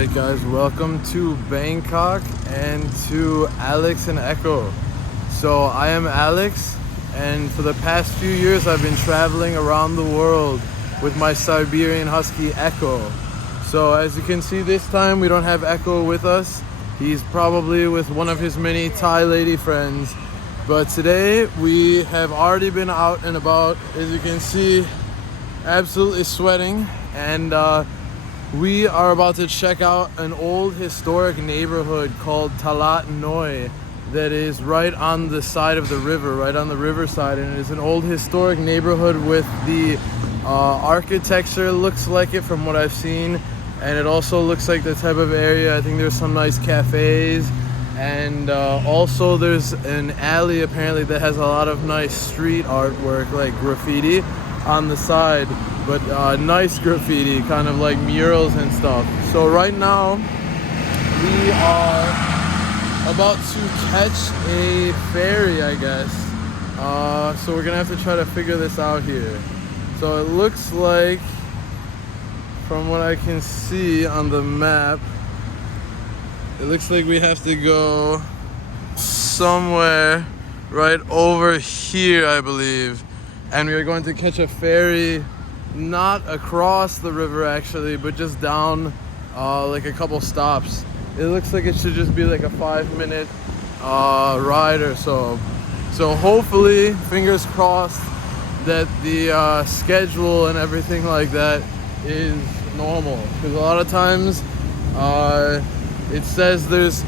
Alright guys, welcome to Bangkok and to Alex and Echo. So I am Alex, and for the past few years I've been traveling around the world with my Siberian Husky Echo. So as you can see, this time we don't have Echo with us. He's probably with one of his many Thai lady friends. But today we have already been out and about, as you can see, absolutely sweating, and we are about to check out an old historic neighborhood called Talat Noi that is right on the side of the river, right on the Riverside, and it is an old historic neighborhood with the architecture looks like it from what I've seen, and it also looks like the type of area. I think there's some nice cafes, and also there's an alley apparently that has a lot of nice street artwork like graffiti on the side, but nice graffiti, kind of like murals and stuff. So right now we are about to catch a ferry, I guess. So we're gonna have to try to figure this out here. So it looks like, from what I can see on the map, it looks like we have to go somewhere right over here, I believe. And we are going to catch a ferry, not across the river actually, but just down like a couple stops. It looks like it should just be like a 5-minute ride or so. So hopefully, fingers crossed, that the schedule and everything like that is normal. Because a lot of times it says there's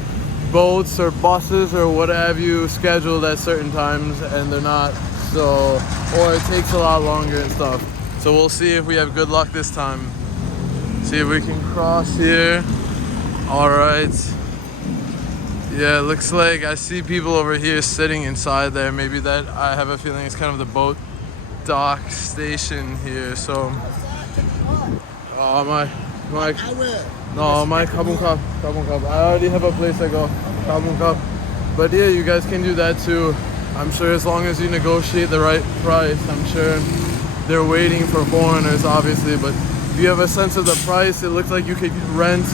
boats or buses or what have you scheduled at certain times, and they're not. So, or it takes a lot longer and stuff. So we'll see if we have good luck this time. See if we can cross here. All right. Yeah, it looks like I see people over here sitting inside there. Maybe that, I have a feeling it's kind of the boat dock station here. So, my Kabun Cup. I already have a place I go, Kabun Cup. But yeah, you guys can do that too. I'm sure as long as you negotiate the right price. I'm sure they're waiting for foreigners, obviously, but if you have a sense of the price, it looks like you could rent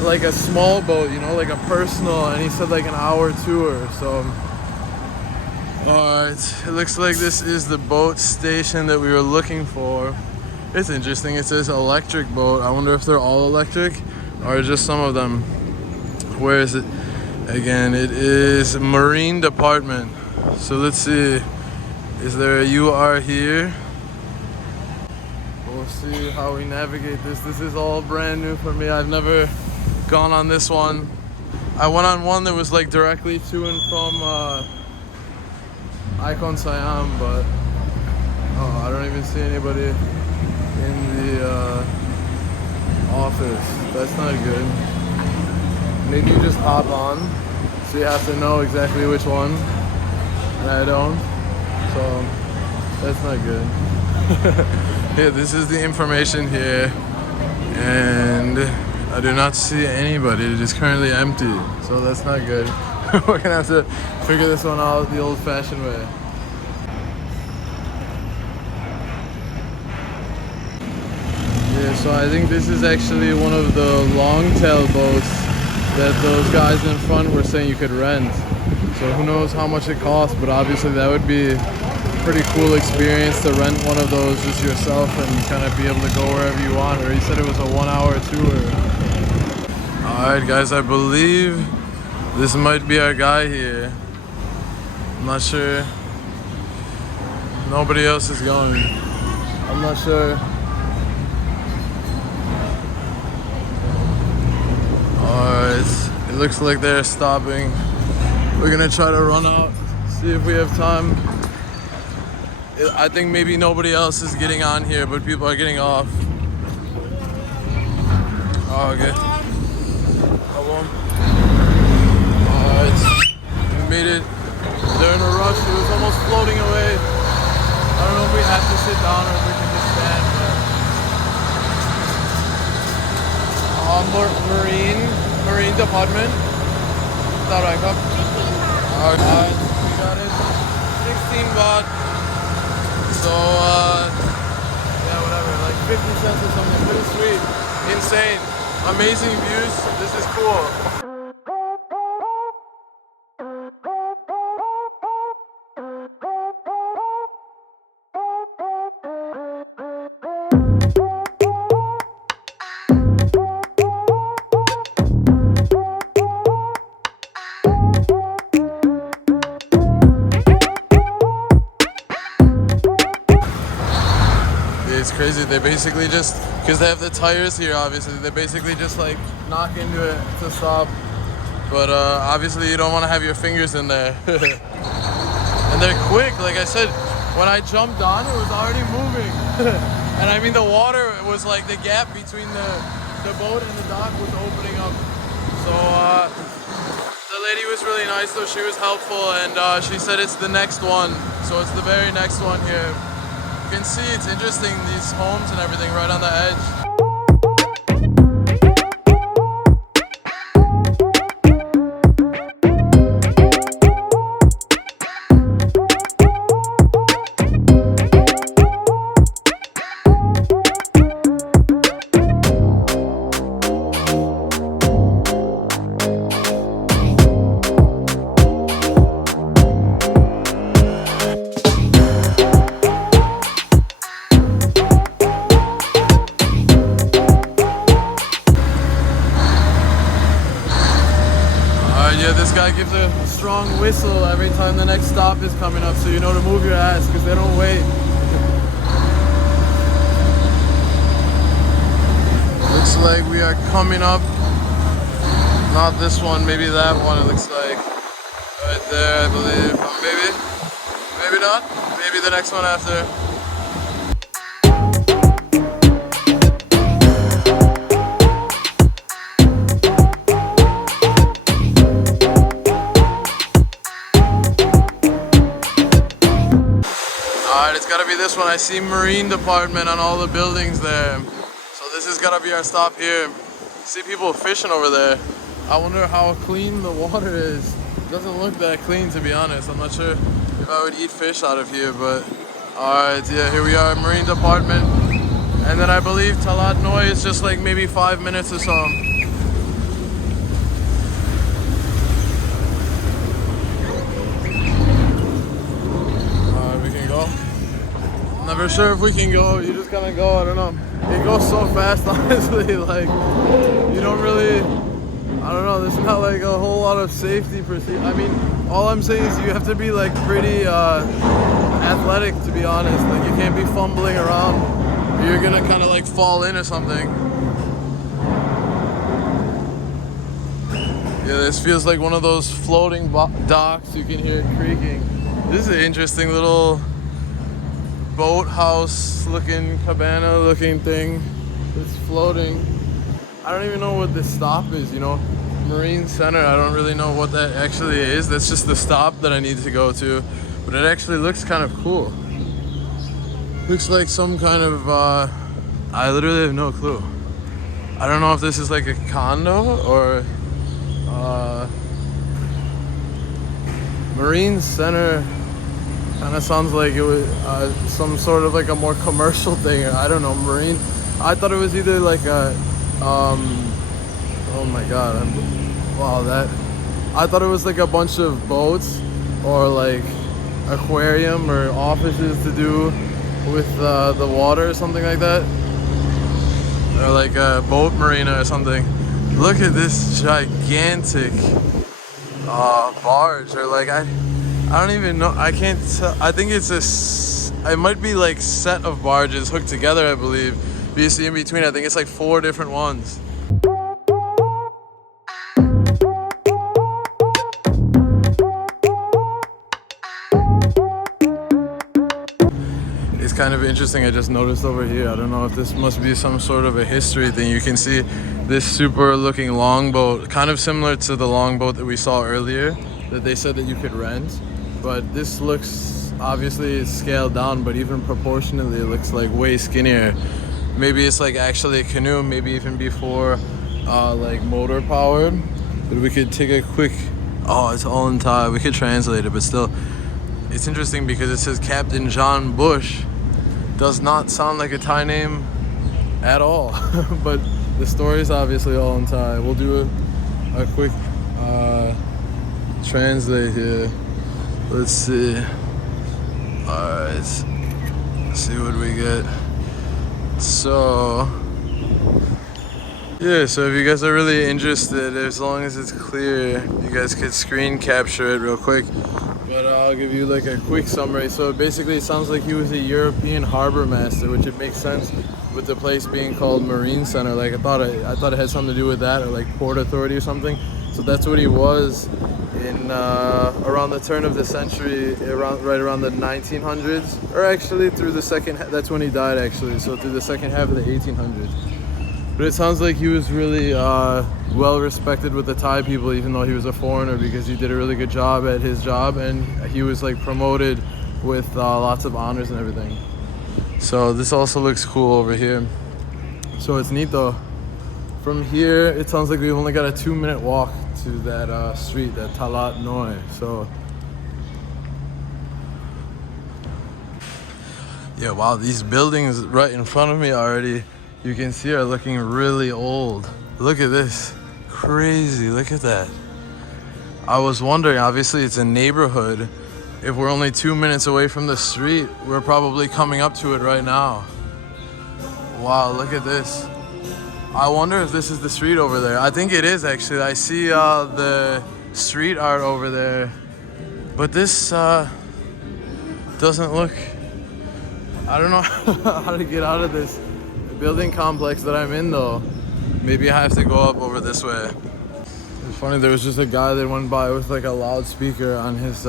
like a small boat, you know, like a personal, and he said like an hour tour. So alright, it looks like this is the boat station that we were looking for. It's interesting, it says electric boat. I wonder if they're all electric or just some of them. Where is it? Again, it is Marine Department. So let's see, is there a UR here? We'll see how we navigate this. This is all brand new for me. I've never gone on this one. I went on one that was like directly to and from Icon Siam, but I don't even see anybody in the office. That's not good. Maybe you just hop on, so you have to know exactly which one, and I don't, so that's not good. Yeah, this is the information here, and I do not see anybody. It is currently empty, so that's not good. We're gonna have to figure this one out the old-fashioned way. Yeah, so I think this is actually one of the long-tail boats that those guys in front were saying you could rent. So who knows how much it costs, but obviously that would be a pretty cool experience to rent one of those just yourself and kind of be able to go wherever you want. Or he said it was a 1-hour tour. Alright guys, I believe this might be our guy here. I'm not sure. Nobody else is going. I'm not sure. Alright, it looks like they're stopping. We're gonna try to run out, see if we have time. I think maybe nobody else is getting on here, but people are getting off. Oh, okay. Alright, we made it. They're in a rush. It was almost floating away. I don't know if we have to sit down or if we can just stand. Marine Department. Is that right, Cup? 15 baht. Alright, we got it. 16 baht. So, yeah, whatever, like 50 cents or something. Pretty sweet. Insane. amazing views. This is cool. It's crazy. They basically just, because they have the tires here, obviously, they basically just like knock into it to stop. But obviously you don't want to have your fingers in there. And they're quick. Like I said, when I jumped on, it was already moving. And I mean, the water was like the gap between the boat and the dock was opening up. So the lady was really nice, though. She was helpful, and she said it's the next one. So it's the very next one here. You can see it's interesting, these homes and everything right on the edge. Yeah, this guy gives a strong whistle every time the next stop is coming up, so you know to move your ass because they don't wait. Looks like we are coming up. Not this one, maybe that one. It looks like right there, I believe. Maybe not. Maybe the next one after. Alright, it's gotta be this one. I see Marine Department on all the buildings there. So this is gotta be our stop here. See people fishing over there. I wonder how clean the water is. It doesn't look that clean, to be honest. I'm not sure if I would eat fish out of here, but alright, yeah, here we are, Marine Department. And then I believe Talat Noi is just like maybe 5 minutes or so. Alright, we can go. Never sure if we can go. You just kind of go. I don't know. It goes so fast, honestly. Like, you don't really. I don't know. There's not like a whole lot of safety procedure. I mean, all I'm saying is you have to be like pretty athletic, to be honest. Like, you can't be fumbling around. Or you're gonna kind of like fall in or something. Yeah, this feels like one of those floating docks. You can hear it creaking. This is an interesting little boathouse looking, cabana looking thing that's floating. I don't even know what this stop is, you know. Marine Center, I don't really know what that actually is. That's just the stop that I need to go to. But it actually looks kind of cool. Looks like some kind of, I literally have no clue. I don't know if this is like a condo or, Marine Center. Kind of sounds like it was some sort of like a more commercial thing. I don't know, Marine. I thought it was either like a, oh my god, wow, that. I thought it was like a bunch of boats or like aquarium or offices to do with the water or something like that. Or like a boat marina or something. Look at this gigantic barge, or like I don't even know. I can't tell. I think it's it might be like set of barges hooked together, I believe. But you see in between, I think it's like 4 different ones. It's kind of interesting. I just noticed over here. I don't know if this must be some sort of a history thing. You can see this super looking longboat, kind of similar to the longboat that we saw earlier that they said that you could rent. But this looks, obviously it's scaled down, but even proportionally it looks like way skinnier. Maybe it's like actually a canoe, maybe even before like motor powered. But we could take a quick, oh, it's all in Thai. We could translate it, but still, it's interesting because it says Captain John Bush. Does not sound like a Thai name at all. But the story is obviously all in Thai. We'll do a quick translate here. Let's see. Alright, let's see what we get. So yeah, so if you guys are really interested, as long as it's clear, you guys could screen capture it real quick. But I'll give you like a quick summary. So basically it sounds like he was a European harbor master, which it makes sense with the place being called Marine Center. Like I thought it had something to do with that, or like Port Authority or something. So that's what he was in around the turn of the century, right around the 1900s, or actually through the second. That's when he died actually. So through the second half of the 1800s. But it sounds like he was really well respected with the Thai people, even though he was a foreigner, because he did a really good job at his job, and he was like promoted with lots of honors and everything. So this also looks cool over here. So it's neat though. From here, it sounds like we've only got a 2-minute walk to that street, that Talat Noi. So yeah, wow, these buildings right in front of me already, you can see, are looking really old. Look at this. Crazy, look at that. I was wondering, obviously it's a neighborhood. If we're only 2 minutes away from the street, we're probably coming up to it right now. Wow, look at this. I wonder if this is the street over there. I think it is actually. I see the street art over there. But this doesn't look... I don't know how to get out of this building complex that I'm in though. Maybe I have to go up over this way. It's funny, there was just a guy that went by with like a loudspeaker on his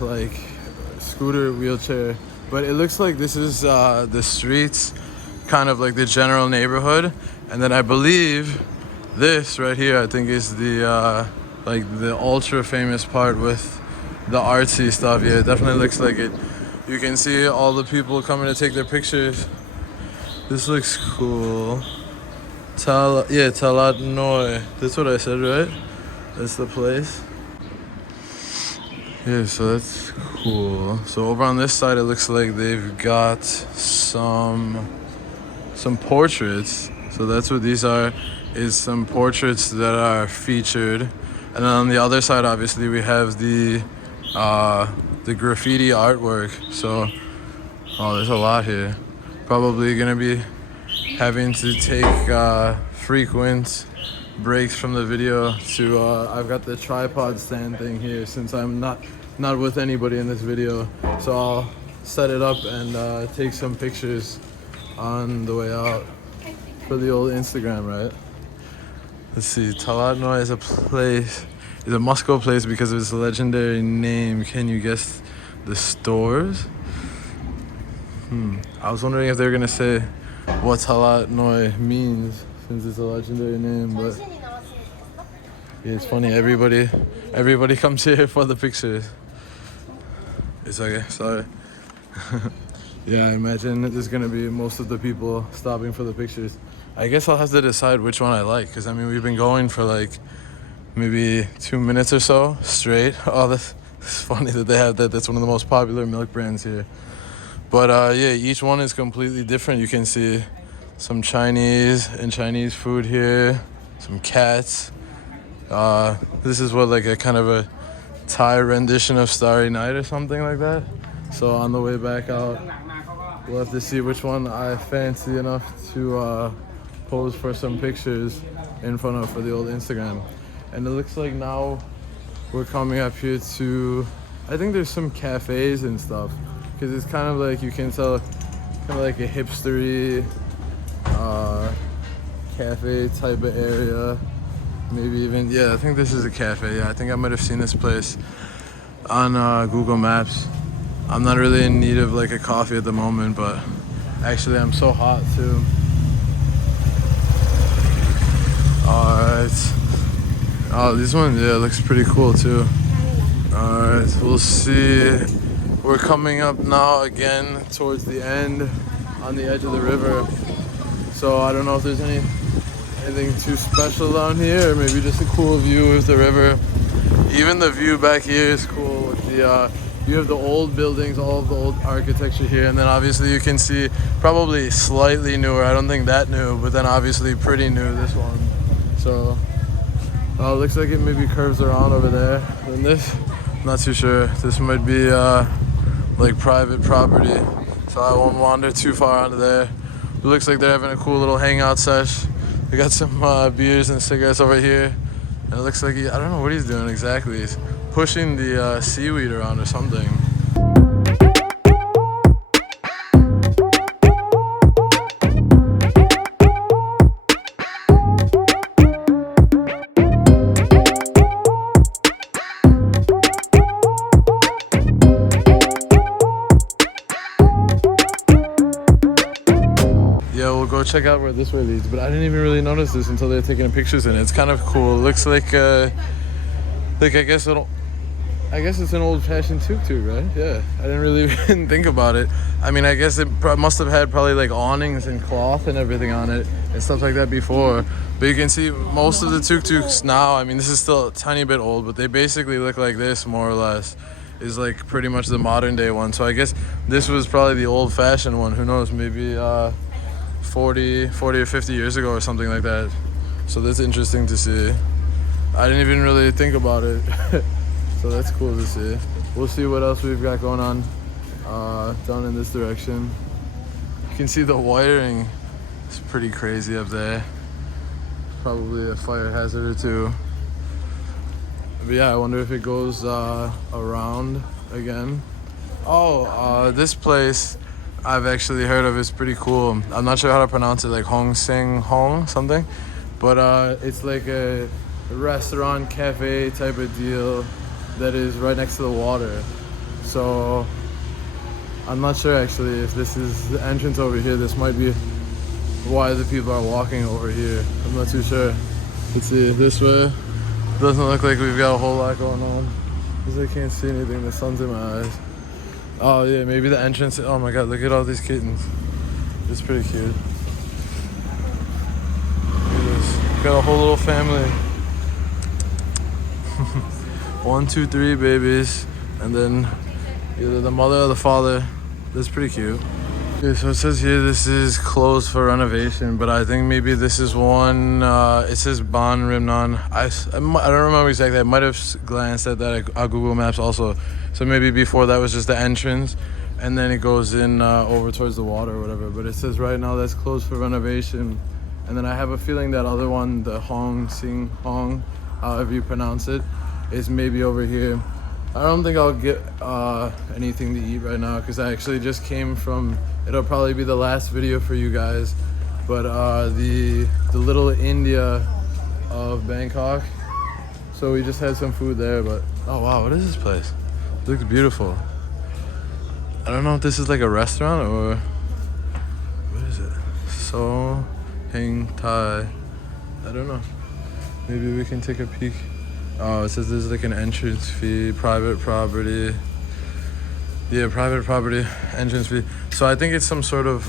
like scooter wheelchair. But it looks like this is the streets, kind of like the general neighborhood. And then I believe this right here, I think is the like the ultra famous part with the artsy stuff. Yeah, it definitely looks like it. You can see all the people coming to take their pictures. This looks cool. Talad Noi. That's what I said, right? That's the place. Yeah, so that's cool. So over on this side, it looks like they've got some portraits. So that's what these are, is some portraits that are featured. And then on the other side, obviously, we have the graffiti artwork. So, oh, there's a lot here. Probably gonna be having to take frequent breaks from the video to I've got the tripod stand thing here since I'm not with anybody in this video, so I'll set it up and take some pictures on the way out for the old Instagram, right? Let's see, Talat Noi is a must-go place because of its legendary name. Can you guess the stores? I was wondering if they were gonna say what Talat Noi means, since it's a legendary name, but yeah, it's funny, everybody comes here for the pictures. It's okay, sorry. Yeah, I imagine there's gonna be most of the people stopping for the pictures. I guess I'll have to decide which one I like, because I mean, we've been going for like maybe 2 minutes or so straight. Oh, that's funny that they have that. That's one of the most popular milk brands here. But yeah, each one is completely different. You can see some Chinese food here, some cats. This is what, like a kind of a Thai rendition of Starry Night or something like that. So on the way back out, we'll have to see which one I fancy enough to pose for some pictures in front of for the old Instagram. And it looks like now we're coming up here to, I think there's some cafes and stuff, because it's kind of like, you can tell, kind of like a hipstery cafe type of area. Maybe even, yeah, I think this is a cafe. Yeah, I think I might have seen this place on Google Maps. I'm not really in need of like a coffee at the moment, but actually I'm so hot too. Alright. Oh, this one, yeah, looks pretty cool too. Alright, we'll see. We're coming up now again towards the end on the edge of the river. So I don't know if there's anything too special down here, or maybe just a cool view of the river. Even the view back here is cool with the you have the old buildings, all of the old architecture here, and then obviously you can see probably slightly newer. I don't think that new, but then obviously pretty new, this one. So looks like it maybe curves around over there. And this, not too sure. This might be like private property, so I won't wander too far onto there. It looks like they're having a cool little hangout sesh. We got some beers and cigarettes over here. And it looks like I don't know what he's doing exactly. He's pushing the seaweed around or something. Yeah, we'll go check out where this way leads, but I didn't even really notice this until they're taking pictures in it. It's kind of cool. It looks like I guess it's an old-fashioned tuk-tuk, right? Yeah, I didn't really even think about it. I mean, I guess it must have had probably like awnings and cloth and everything on it and stuff like that before. But you can see most of the tuk-tuks now, I mean, this is still a tiny bit old, but they basically look like this, more or less. Is like pretty much the modern day one. So I guess this was probably the old-fashioned one. Who knows, maybe 40 or 50 years ago or something like that. So that's interesting to see. I didn't even really think about it. So that's cool to see. We'll see what else we've got going on down in this direction. You can see the wiring. It's pretty crazy up there. Probably a fire hazard or two. But yeah, I wonder if it goes around again. Oh, this place I've actually heard of. It's pretty cool. I'm not sure how to pronounce it, like Hong Sing Hong something. But it's like a restaurant, cafe type of deal that is right next to the water. So I'm not sure actually if this is the entrance over here. This might be why the people are walking over here. I'm not too sure. Let's see, this way. Doesn't look like we've got a whole lot going on because I can't see anything. The sun's in my eyes. Oh yeah, maybe the entrance. Oh my god, look at all these kittens. It's pretty cute. Look at this. Got a whole little family. 1, 2, 3 babies, and then either the mother or the father. That's pretty cute. Okay, so it says here this is closed for renovation, but I think maybe this is one. It says Ban Rimnan. I don't remember exactly. I might have glanced at that at Google Maps also. So maybe before that was just the entrance, and then it goes in over towards the water or whatever. But it says right now that's closed for renovation. And then I have a feeling that other one, the Hong Sing Hong, however you pronounce it, is maybe over here. I don't think I'll get anything to eat right now because I actually just came from, it'll probably be the last video for you guys, but the little India of Bangkok. So we just had some food there, but oh wow, what is this place? It looks beautiful. I don't know if this is like a restaurant or what is it? So Heng Thai. I don't know. Maybe we can take a peek. Oh, it says there's like an entrance fee, private property. Yeah, private property, entrance fee. So I think it's some sort of,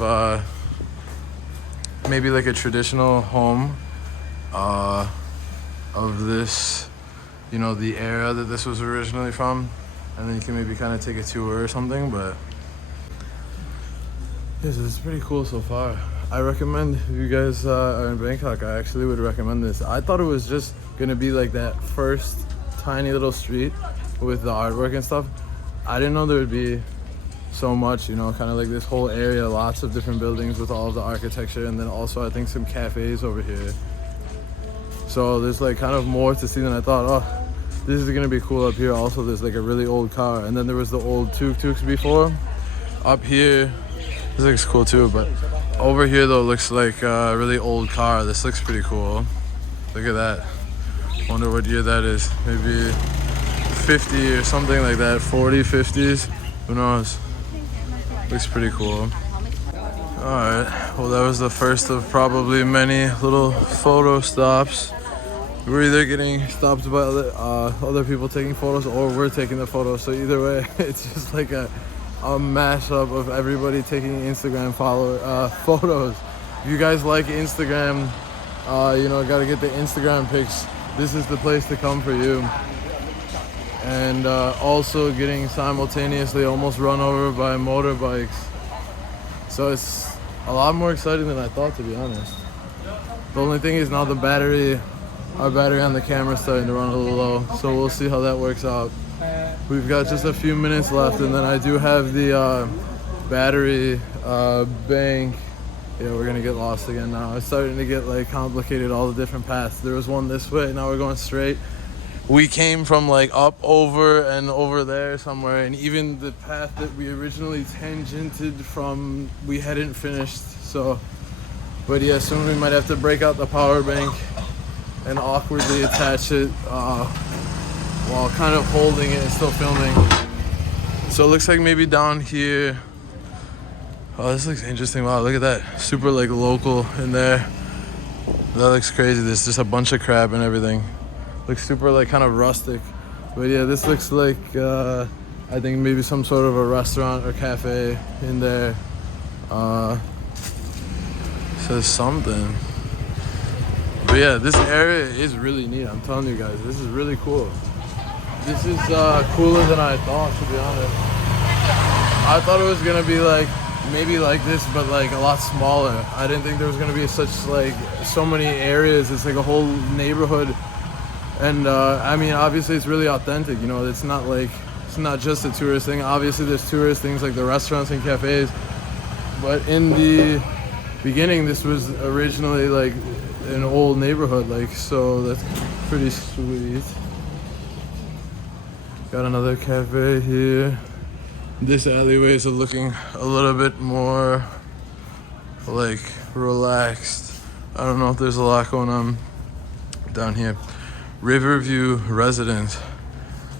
maybe like a traditional home of this, you know, the era that this was originally from. And then you can maybe kind of take a tour or something, but this is pretty cool so far. I recommend, if you guys are in Bangkok, I actually would recommend this. I thought it was just gonna be like that first tiny little street with the artwork and stuff. I didn't know there would be so much, you know, kind of like this whole area, lots of different buildings with all of the architecture, and then also I think some cafes over here. So there's like kind of more to see than I thought. Oh, this is gonna be cool up here. Also, there's like a really old car, and then there was the old tuk-tuks before. Up here, this looks cool too, but over here though looks like a really old car. This looks pretty cool. Look at that. Wonder what year that is. Maybe 50 or something like that. 40, 50s. Who knows? Looks pretty cool. Alright, well that was the first of probably many little photo stops. We're either getting stopped by other people taking photos, or we're taking the photos. So either way, it's just like a mashup of everybody taking Instagram photos. If you guys like Instagram, you know, gotta get the Instagram pics. This is the place to come for you. and also getting simultaneously almost run over by motorbikes. So it's a lot more exciting than I thought, to be honest. The only thing is now our battery on the camera is starting to run a little low, so we'll see how that works out. We've got just a few minutes left, and then I do have the battery bank. Yeah, we're gonna get lost again now. It's starting to get like complicated, all the different paths. There was one this way, now we're going straight. We came from like up, over, and over there somewhere, and even the path that we originally tangented from, we hadn't finished. So, but yeah, soon we might have to break out the power bank and awkwardly attach it while kind of holding it and still filming. So it looks like maybe down here. Oh, this looks interesting. Wow, look at that. Super like local in there. That looks crazy. There's just a bunch of crab and everything. Looks super like kind of rustic. But yeah, this looks like I think maybe some sort of a restaurant or cafe in there. Says something. But yeah, this area is really neat. I'm telling you guys, this is really cool. This is cooler than I thought, to be honest. I thought it was gonna be like maybe like this, but like a lot smaller. I didn't think there was gonna be such like so many areas. It's like a whole neighborhood, and I mean, obviously it's really authentic. You know, it's not just a tourist thing. Obviously, there's tourist things like the restaurants and cafes, but in the beginning, this was originally like an old neighborhood. Like, so that's pretty sweet. Got another cafe here. This alleyway is looking a little bit more like relaxed. I don't know if there's a lot going on down here. Riverview Residence.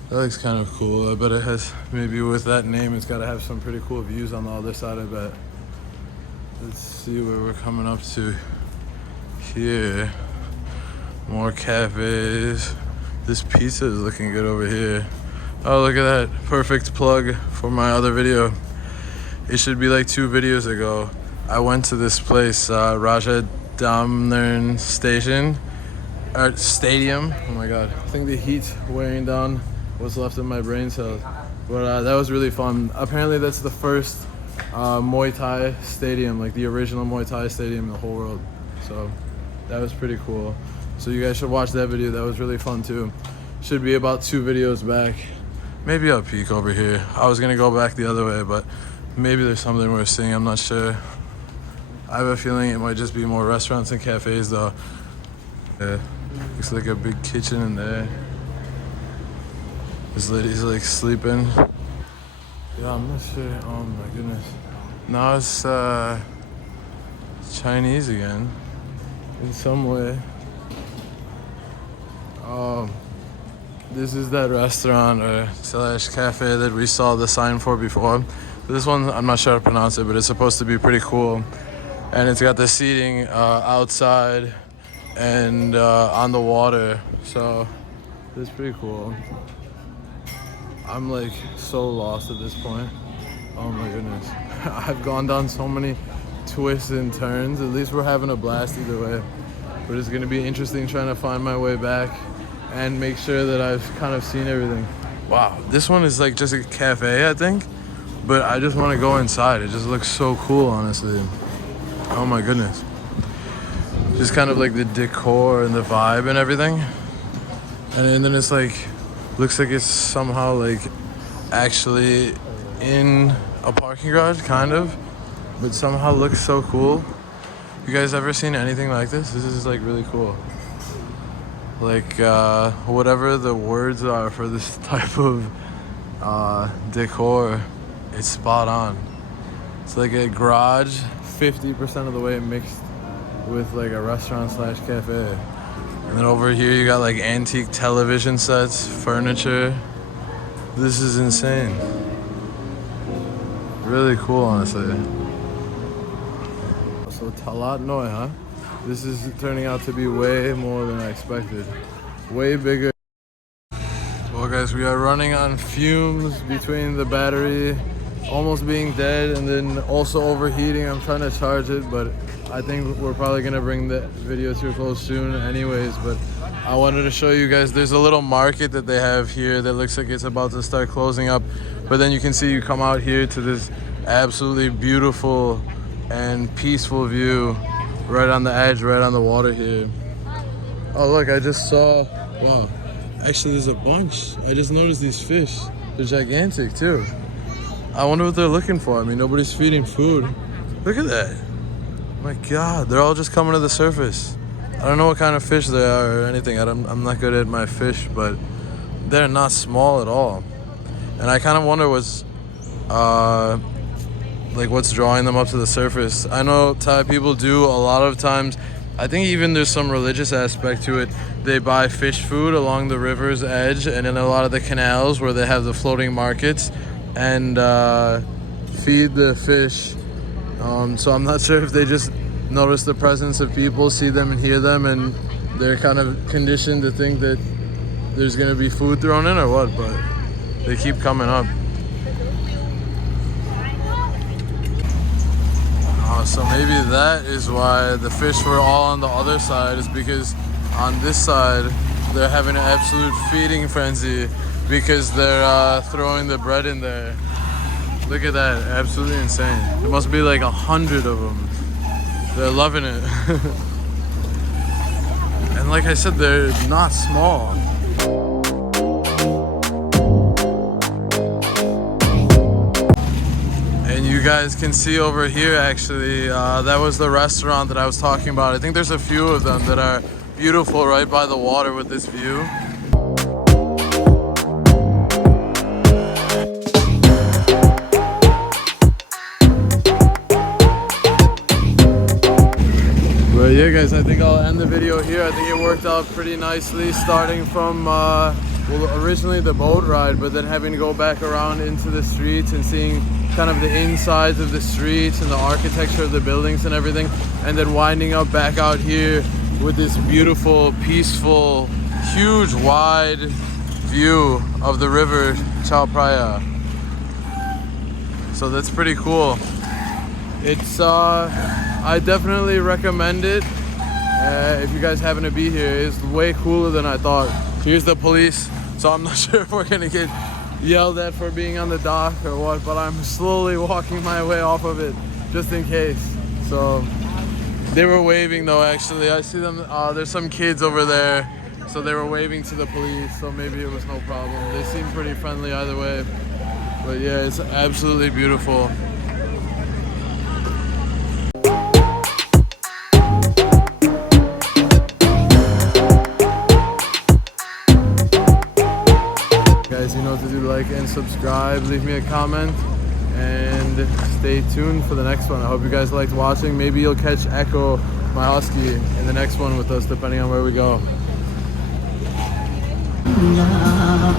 That looks kind of cool. I bet it has, maybe with that name, it's got to have some pretty cool views on the other side, I bet. Let's see where we're coming up to here. More cafes. This pizza is looking good over here. Oh, look at that. Perfect plug for my other video. It should be like 2 videos ago. I went to this place, Raja Damnern Stadium. Oh my god. I think the heat's wearing down what's left of my brain cells. But that was really fun. Apparently that's the first Muay Thai stadium, like the original Muay Thai stadium in the whole world. So that was pretty cool. So you guys should watch that video. That was really fun too. Should be about 2 videos back. Maybe I'll peek over here. I was gonna go back the other way, but maybe there's something worth seeing. I'm not sure. I have a feeling it might just be more restaurants and cafes though. Yeah, looks like a big kitchen in there. This lady's like sleeping. Yeah, I'm not sure. Oh my goodness. Now it's Chinese again, in some way. This is that restaurant or slash cafe that we saw the sign for before. This one, I'm not sure how to pronounce it, but it's supposed to be pretty cool. And it's got the seating outside and on the water. So it's pretty cool. I'm like so lost at this point. Oh my goodness. I've gone down so many twists and turns. At least we're having a blast either way. But it's gonna be interesting trying to find my way back and make sure that I've kind of seen everything. Wow, this one is like just a cafe, I think. But I just want to go inside. It just looks so cool, honestly. Oh my goodness. Just kind of like the decor and the vibe and everything. And then it's like, looks like it's somehow like actually in a parking garage, kind of. But somehow looks so cool. You guys ever seen anything like this? This is like really cool. Like whatever the words are for this type of decor, it's spot on. It's like a garage 50% of the way mixed with like a restaurant slash cafe. And then over here you got like antique television sets, furniture. This is insane. Really cool, honestly. So Talat Noi, huh? This is turning out to be way more than I expected. Way bigger. Well guys, we are running on fumes between the battery almost being dead and then also overheating. I'm trying to charge it, but I think we're probably gonna bring the video to a close soon anyways. But I wanted to show you guys, there's a little market that they have here that looks like it's about to start closing up, but then you can see you come out here to this absolutely beautiful and peaceful view right on the edge, right on the water here. Oh look, I just saw, wow, actually there's a bunch. I just noticed these fish. They're gigantic too. I wonder what they're looking for. I mean, nobody's feeding food. Look at that. Oh my God, they're all just coming to the surface. I don't know what kind of fish they are or anything. I'm not good at my fish, but they're not small at all. And I kind of wonder what's drawing them up to the surface. I know Thai people do a lot of times. I think even there's some religious aspect to it. They buy fish food along the river's edge and in a lot of the canals where they have the floating markets and feed the fish. So I'm not sure if they just notice the presence of people, see them and hear them, and they're kind of conditioned to think that there's gonna be food thrown in or what, but they keep coming up. So maybe that is why the fish were all on the other side, is because on this side they're having an absolute feeding frenzy because they're throwing the bread in there. Look at that, absolutely insane. There must be like 100 of them. They're loving it. And like I said, they're not small. And you guys can see over here, actually, that was the restaurant that I was talking about. I think there's a few of them that are beautiful right by the water with this view. But yeah guys, I think I'll end the video here. I think it worked out pretty nicely, starting from well, originally the boat ride, but then having to go back around into the streets and seeing kind of the insides of the streets and the architecture of the buildings and everything, and then winding up back out here with this beautiful, peaceful, huge, wide view of the river Chao Phraya. So that's pretty cool. It's I definitely recommend it if you guys happen to be here. It's way cooler than I thought. Here's the police, so I'm not sure if we're gonna get yelled at for being on the dock or what, but I'm slowly walking my way off of it just in case. So they were waving though, actually. I see them, there's some kids over there, so they were waving to the police, so maybe it was no problem. They seem pretty friendly either way. But yeah, it's absolutely beautiful. Guys, you know what to do, like and subscribe, leave me a comment, and stay tuned for the next one. I hope you guys liked watching. Maybe you'll catch Echo, my husky, in the next one with us, depending on where we go. Love.